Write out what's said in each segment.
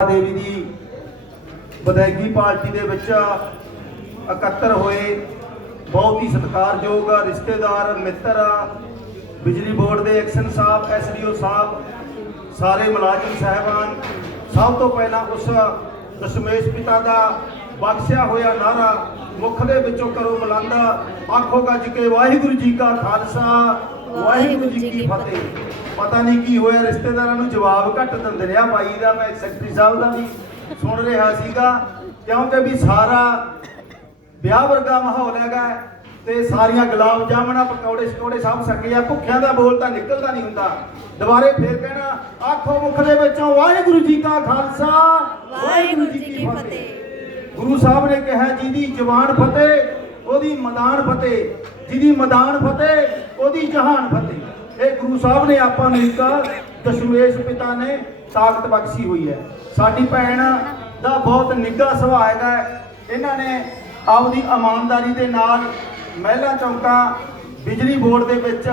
ਦੇਵੀ ਦੀ ਵਿਦਾਇਗੀ ਪਾਰਟੀ ਦੇ ਵਿੱਚ ਇਕੱਤਰ ਹੋਏ। ਬਹੁਤ ਹੀ ਸਤਿਕਾਰਯੋਗ ਰਿਸ਼ਤੇਦਾਰ, ਮਿੱਤਰ, ਬਿਜਲੀ ਬੋਰਡ ਦੇ ਐਕਸ਼ਨ ਸਾਹਿਬ, ਐਸਡੀਓ ਸਾਹਿਬ, ਸਾਰੇ ਮੁਲਾਜ਼ਮ, ਸਹਿਬਾਨ, ਸਭ ਤੋਂ ਪਹਿਲਾਂ ਉਸ ਦਸ਼ਮੇਸ਼ ਪਿਤਾ ਦਾ ਬਖਸ਼ਿਆ ਹੋਇਆ ਨਾਰਾ ਮੁਖ ਦੇ ਵਿੱਚੋਂ ਕਰੋ ਬੁਲੰਦ। ਆਖੋ ਗੱਜ ਕੇ ਵਾਹਿਗੁਰੂ ਜੀ ਕਾ ਖਾਲਸਾ। ਵਾਹਿਗੁਰੂ ਜੀ ਕੀ ਫਤਿਹ। ਪਤਾ ਨਹੀਂ ਕੀ ਹੋਇਆ ਰਿਸ਼ਤੇਦਾਰਾਂ ਨੂੰ ਜਵਾਬ ਘੱਟ ਦਿੰਦੇ ਰਿਹਾ ਬਾਈ ਦਾ ਮੈਂ ਸੈਕਟਰੀ ਸਾਹਿਬ ਦਾ ਵੀ ਸੁਣ ਰਿਹਾ ਸੀਗਾ। ਕਿਉਂਕਿ ਵੀ ਸਾਰਾ ਵਿਆਹ ਵਰਗਾ ਮਾਹੌਲ ਹੈਗਾ ਤੇ ਸਾਰੀਆਂ ਗੁਲਾਬ ਜਾਮਣਾ ਪਕੌੜੇ ਸ਼ਕੌੜੇ ਸਭ ਸਕੇ ਆ ਭੁੱਖਿਆਂ ਦਾ ਬੋਲ ਤਾਂ ਨਿਕਲਦਾ ਨਹੀਂ ਹੁੰਦਾ। ਦੁਬਾਰੇ ਫੇਰ ਕਹਿਣਾ ਆਖੋ ਮੁਖ ਦੇ ਵਿੱਚੋਂ ਵਾਹਿਗੁਰੂ ਜੀ ਕਾ ਖਾਲਸਾ। ਵਾਹਿਗੁਰੂ ਜੀ ਕੀ ਫਤਿਹ। ਗੁਰੂ ਸਾਹਿਬ ਨੇ ਕਿਹਾ ਜਿਹਦੀ ਜ਼ਬਾਨ ਫਤਿਹ ਉਹਦੀ ਮੈਦਾਨ ਫਤਿਹ, ਜਿਹਦੀ ਮੈਦਾਨ ਫਤਿਹ, ਉਹਦੀ ਜਹਾਨ ਫਤਿਹ। ਇਹ ਗੁਰੂ ਸਾਹਿਬ ਨੇ ਆਪਾਂ ਨੂੰ ਇੱਕ ਦਸ਼ਮੇਸ਼ ਪਿਤਾ ਨੇ ਤਾਕਤ ਬਖਸ਼ੀ ਹੋਈ ਹੈ। ਸਾਡੀ ਭੈਣ ਦਾ ਬਹੁਤ ਨਿੱਘਾ ਸੁਭਾਅ ਹੈਗਾ ਹੈ। ਇਹਨਾਂ ਨੇ ਆਪਦੀ ਇਮਾਨਦਾਰੀ ਦੇ ਨਾਲ ਮਹਿਲਾ ਚੌਂਕਾਂ ਬਿਜਲੀ ਬੋਰਡ ਦੇ ਵਿੱਚ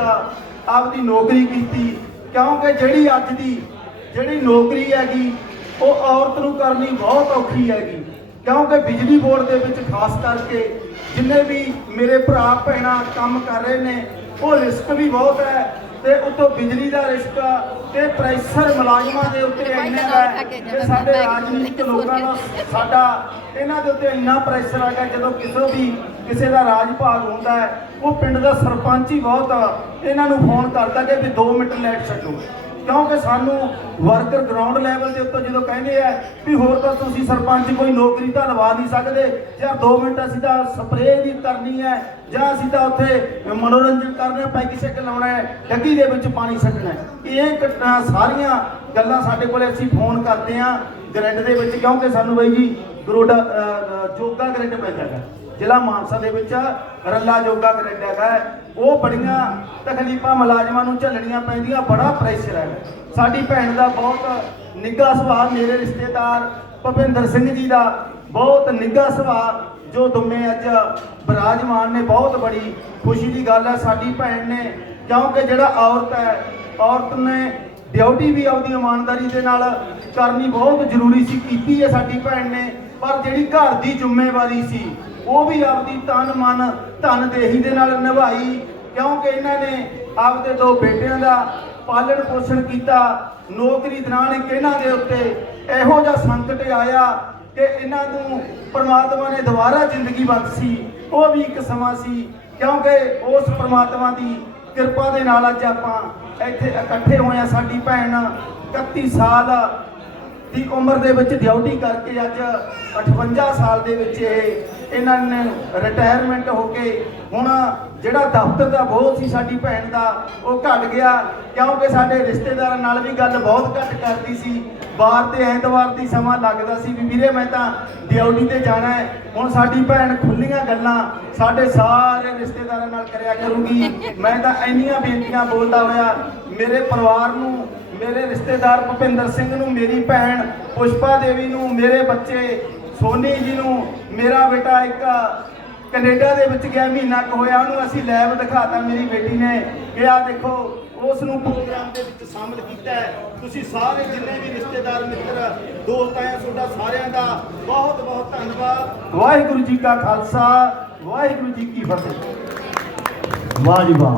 ਆਪਦੀ ਨੌਕਰੀ ਕੀਤੀ। ਕਿਉਂਕਿ ਜਿਹੜੀ ਅੱਜ ਦੀ ਜਿਹੜੀ ਨੌਕਰੀ ਹੈਗੀ, ਉਹ ਔਰਤ ਨੂੰ ਕਰਨੀ ਬਹੁਤ ਔਖੀ ਹੈਗੀ। ਕਿਉਂਕਿ ਬਿਜਲੀ ਬੋਰਡ ਦੇ ਵਿੱਚ ਖਾਸ ਕਰਕੇ ਜਿੰਨੇ ਵੀ ਮੇਰੇ ਭਰਾ ਭੈਣਾਂ ਕੰਮ ਕਰ ਰਹੇ ਨੇ ਉਹ ਰਿਸਕ ਵੀ ਬਹੁਤ ਹੈ ਤੇ ਉੱਤੋਂ ਬਿਜਲੀ ਦਾ ਰਿਸਕ ਤੇ ਪ੍ਰੈਸ਼ਰ ਮੁਲਾਜ਼ਮਾਂ ਦੇ ਉੱਤੇ ਇੰਨਾ ਹੈ ਕਿ ਸਾਡੇ ਰਾਜਨੀਤਿਕ ਲੋਕਾਂ ਦਾ ਸਾਡਾ ਇਹਨਾਂ ਦੇ ਉੱਤੇ ਇੰਨਾ ਪ੍ਰੈਸ਼ਰ ਆ ਗਿਆ ਜਦੋਂ ਕਿਸੇ ਵੀ ਕਿਸੇ ਦਾ ਰਾਜ ਭਾਗ ਹੁੰਦਾ ਹੈ ਉਹ ਪਿੰਡ ਦਾ ਸਰਪੰਚ ਹੀ ਬਹੁਤ ਇਹਨਾਂ ਨੂੰ ਫੋਨ ਕਰਦਾ ਕਿ ਵੀ 2 ਮਿੰਟ ਲੈਟ ਛੱਡੋ। ਕਿਉਂਕਿ ਸਾਨੂੰ ਵਰਕਰ ਗਰਾਊਂਡ ਲੈਵਲ ਦੇ ਉੱਤੇ ਜਦੋਂ ਕਹਿੰਦੇ ਆ ਵੀ ਹੋਰ ਤਾਂ ਤੁਸੀਂ ਸਰਪੰਚ ਕੋਈ ਨੌਕਰੀ ਤਾਂ ਲਵਾ ਨਹੀਂ ਸਕਦੇ, ਜਾਂ 2 ਮਿੰਟ ਅਸੀਂ ਤਾਂ ਸਪਰੇਅ ਦੀ ਕਰਨੀ ਹੈ, ਜਾਂ ਅਸੀਂ ਤਾਂ ਉੱਥੇ ਮਨੋਰੰਜਨ ਕਰਨਾ ਪੈਗ ਸ਼ੈਕ ਲਾਉਣਾ ਹੈ, ਡੱਗੀ ਦੇ ਵਿੱਚ ਪਾਣੀ ਛੱਡਣਾ ਇਹ ਘਟਨਾ ਸਾਰੀਆਂ ਗੱਲਾਂ ਸਾਡੇ ਕੋਲੇ ਅਸੀਂ ਫੋਨ ਕਰਦੇ ਆ ਗ੍ਰਿਡ ਦੇ ਵਿੱਚ ਕਿਉਂਕਿ ਸਾਨੂੰ ਬਾਈ ਜੀ ਗਰੋਡਾ ਅ, ਅ, ਜੋਗਾ ਗ੍ਰਿਡ ਪੈਂਦਾ ਹੈ ਜ਼ਿਲ੍ਹਾ ਮਾਨਸਾ ਦੇ ਵਿੱਚ ਰੱਲਾ ਜੋਗਾ ਗ੍ਰਿਡ ਹੈਗਾ ਹੈ। ਉਹ ਬੜੀਆਂ ਤਕਲੀਫਾਂ ਮੁਲਾਜ਼ਮਾਂ ਨੂੰ ਝੱਲਣੀਆਂ ਪੈਂਦੀਆਂ ਬੜਾ ਪ੍ਰੈਸ਼ਰ ਹੈ। ਸਾਡੀ ਭੈਣ ਦਾ ਬਹੁਤ ਨਿੱਘਾ ਸੁਭਾਅ ਮੇਰੇ ਰਿਸ਼ਤੇਦਾਰ ਭੁਪਿੰਦਰ ਸਿੰਘ ਜੀ ਦਾ ਬਹੁਤ ਨਿੱਘਾ ਸੁਭਾਅ ਜੋ ਦੁੰਮੇ ਅੱਜ ਬਰਾਜਮਾਨ ਨੇ ਬਹੁਤ ਬੜੀ ਖੁਸ਼ੀ ਦੀ ਗੱਲ ਹੈ। ਸਾਡੀ ਭੈਣ ਨੇ ਕਿਉਂਕਿ ਜਿਹੜਾ ਔਰਤ ਹੈ ਔਰਤ ਨੇ ਡਿਊਟੀ ਵੀ ਆਪਦੀ ਇਮਾਨਦਾਰੀ ਦੇ ਨਾਲ ਕਰਨੀ ਬਹੁਤ ਜ਼ਰੂਰੀ ਸੀ, ਕੀਤੀ ਹੈ ਸਾਡੀ ਭੈਣ ਨੇ, ਪਰ ਜਿਹੜੀ ਘਰ ਦੀ ਜ਼ਿੰਮੇਵਾਰੀ ਸੀ, ਉਹ ਵੀ ਆਪਦੀ ਤਨ ਮਨ, ਧਨ ਦੇਹੀ ਦੇ ਨਾਲ ਨਿਭਾਈ, ਕਿਉਂਕਿ ਇਹਨਾਂ ਨੇ ਆਪਦੇ ਦੋ ਬੇਟਿਆਂ ਦਾ ਪਾਲਣ ਪੋਸ਼ਣ ਕੀਤਾ, ਨੌਕਰੀ ਦੌਰਾਨ ਇੱਕ ਇਹਨਾਂ ਦੇ ਉੱਤੇ ਇਹੋ ਜਿਹਾ ਸੰਕਟ ਆਇਆ ਕਿ ਇਹਨਾਂ ਨੂੰ ਪਰਮਾਤਮਾ ਨੇ ਦੁਬਾਰਾ ਜ਼ਿੰਦਗੀ ਬਖਸ਼ੀ, ਉਹ ਵੀ ਇੱਕ ਸਮਾਂ ਸੀ, ਕਿਉਂਕਿ ਉਸ ਪਰਮਾਤਮਾ ਦੀ ਕਿਰਪਾ ਦੇ ਨਾਲ ਅੱਜ ਆਪਾਂ ਇੱਥੇ ਇਕੱਠੇ ਹੋਏ ਆ ਸਾਡੀ ਭੈਣ 31 ਸਾਲ ਦੀ ਉਮਰ ਦੇ ਵਿੱਚ ਡਿਊਟੀ ਕਰਕੇ ਅੱਜ 58 ਸਾਲ ਦੇ ਵਿੱਚ ਇਹ ਇਹਨਾਂ ਨੇ ਰਿਟਾਇਰਮੈਂਟ ਹੋ ਕੇ ਹੁਣ ਜਿਹੜਾ ਦਫ਼ਤਰ ਦਾ ਬੋਝ ਸੀ ਸਾਡੀ ਭੈਣ ਦਾ, ਉਹ ਘਟ ਗਿਆ। ਕਿਉਂਕਿ ਸਾਡੇ ਰਿਸ਼ਤੇਦਾਰਾਂ ਨਾਲ ਵੀ ਗੱਲ ਬਹੁਤ ਘੱਟ ਕਰਦੀ ਸੀ। ਵਾਰ ਤੇ ਐਤਵਾਰ ਦੀ ਸਮਾਂ ਲੱਗਦਾ ਸੀ ਵੀ ਵੀਰੇ ਮੈਂ ਤਾਂ ਡਿਊਟੀ ਤੇ ਜਾਣਾ ਹੈ। ਹੁਣ ਸਾਡੀ ਭੈਣ ਖੁੱਲੀਆਂ ਗੱਲਾਂ ਸਾਡੇ ਸਾਰੇ ਰਿਸ਼ਤੇਦਾਰਾਂ ਨਾਲ ਕਰਿਆ ਕਰੂਗੀ। ਮੈਂ ਤਾਂ ਇੰਨੀਆਂ ਬੇਨਤੀਆਂ ਬੋਲਦਾ ਹੋਇਆ, ਮੇਰੇ ਪਰਿਵਾਰ ਨੂੰ, ਮੇਰੇ ਰਿਸ਼ਤੇਦਾਰ ਭੁਪਿੰਦਰ ਸਿੰਘ ਨੂੰ, ਮੇਰੀ ਭੈਣ ਪੁਸ਼ਪਾ ਦੇਵੀ ਨੂੰ, ਮੇਰੇ ਬੱਚੇ ਸੋਨੀ ਜੀ ਨੂੰ, ਮੇਰਾ ਬੇਟਾ ਇੱਕ ਕੈਨੇਡਾ ਦੇ ਵਿੱਚ ਗਿਆ ਮਹੀਨਾ ਕੁ ਹੋਇਆ ਉਹਨੂੰ ਅਸੀਂ ਲੈਬ ਦਿਖਾਤਾ ਮੇਰੀ ਬੇਟੀ ਨੇ। ਕਿ ਆ ਦੇਖੋ ਉਸ ਨੂੰ ਪ੍ਰੋਗਰਾਮ ਦੇ ਵਿੱਚ ਸ਼ਾਮਲ ਕੀਤਾ ਹੈ। ਤੁਸੀਂ ਸਾਰੇ ਜਿੰਨੇ ਵੀ ਰਿਸ਼ਤੇਦਾਰ ਮਿੱਤਰ ਦੋਸਤ ਆਏ ਆ, ਤੁਹਾਡਾ ਸਾਰਿਆਂ ਦਾ ਬਹੁਤ ਬਹੁਤ ਧੰਨਵਾਦ। ਵਾਹਿਗੁਰੂ ਜੀ ਕਾ ਖਾਲਸਾ ਵਾਹਿਗੁਰੂ ਜੀ ਕੀ ਫਤਿਹ। ਵਾਹ ਜੀ ਵਾਹ।